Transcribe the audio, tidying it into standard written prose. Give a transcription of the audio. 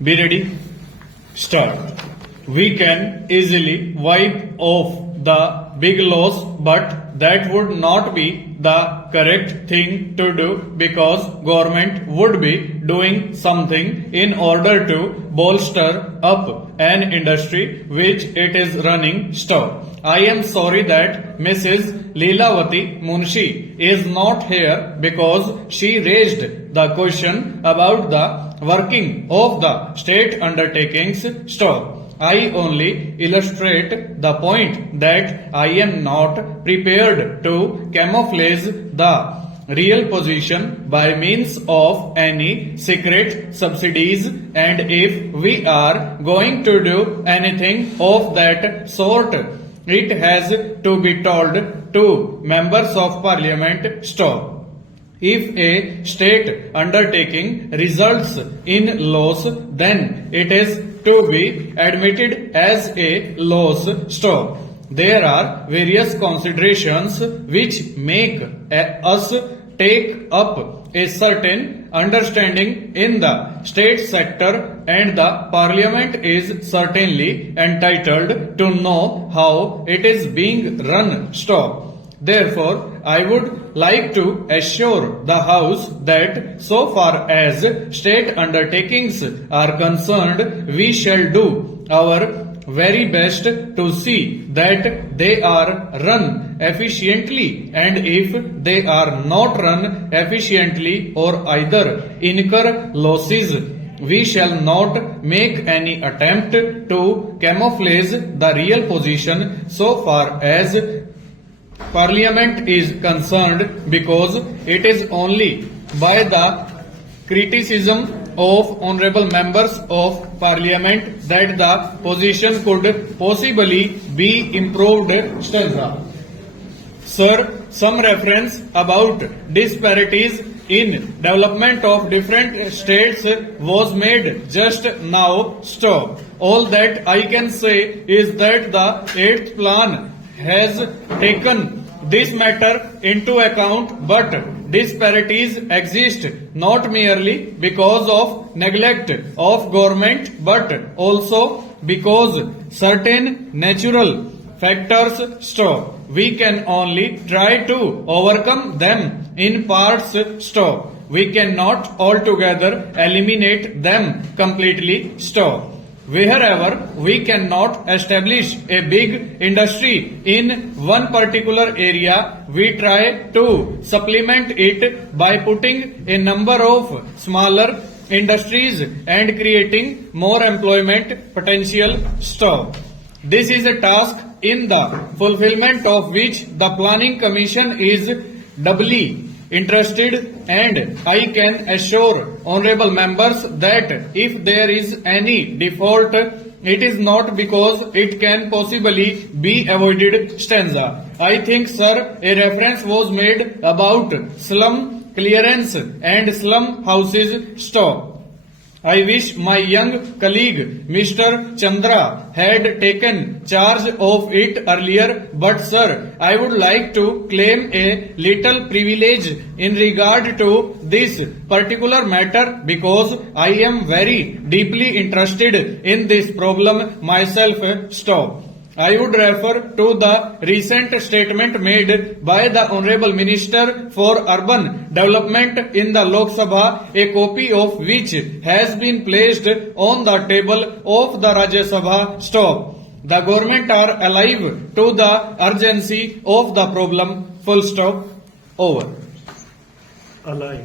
Be ready. Start. We can easily wipe off the big loss, but that would not be the correct thing to do because government would be doing something in order to bolster up an industry which it is running stop. I am sorry that Mrs. Leelavati Munshi is not here because she raised the question about the working of the state undertakings stop. I only illustrate the point that I am not prepared to camouflage the real position by means of any secret subsidies, and if we are going to do anything of that sort, it has to be told to members of parliament stop. If a state undertaking results in loss, then it is to be admitted as a loss stop. There are various considerations which make us take up a certain understanding in the state sector, and the parliament is certainly entitled to know how it is being run stop. Therefore, I would like to assure the House that so far as state undertakings are concerned, we shall do our very best to see that they are run efficiently, and if they are not run efficiently or either incur losses, we shall not make any attempt to camouflage the real position so far as Parliament is concerned, because it is only by the criticism of honorable members of Parliament that the position could possibly be improved. Stanza. Sir, some reference about disparities in development of different states was made just now. Stop. All that I can say is that the 8th plan has taken this matter into account, but disparities exist not merely because of neglect of government but also because certain natural factors stop. We can only try to overcome them in parts stop. We cannot altogether eliminate them completely stop. Wherever we cannot establish a big industry in one particular area, we try to supplement it by putting a number of smaller industries and creating more employment potential stop. This is a task in the fulfillment of which the Planning Commission is doubly interested, and I can assure honorable members that if there is any default, it is not because it can possibly be avoided. Stanza. I think, sir, a reference was made about slum clearance and slum houses stop. I wish my young colleague Mr. Chandra had taken charge of it earlier, but sir, I would like to claim a little privilege in regard to this particular matter because I am very deeply interested in this problem myself. Stop. I would refer to the recent statement made by the Honorable Minister for Urban Development in the Lok Sabha, a copy of which has been placed on the table of the Rajya Sabha. Stop. The government are alive to the urgency of the problem. Full stop. Over. Alive.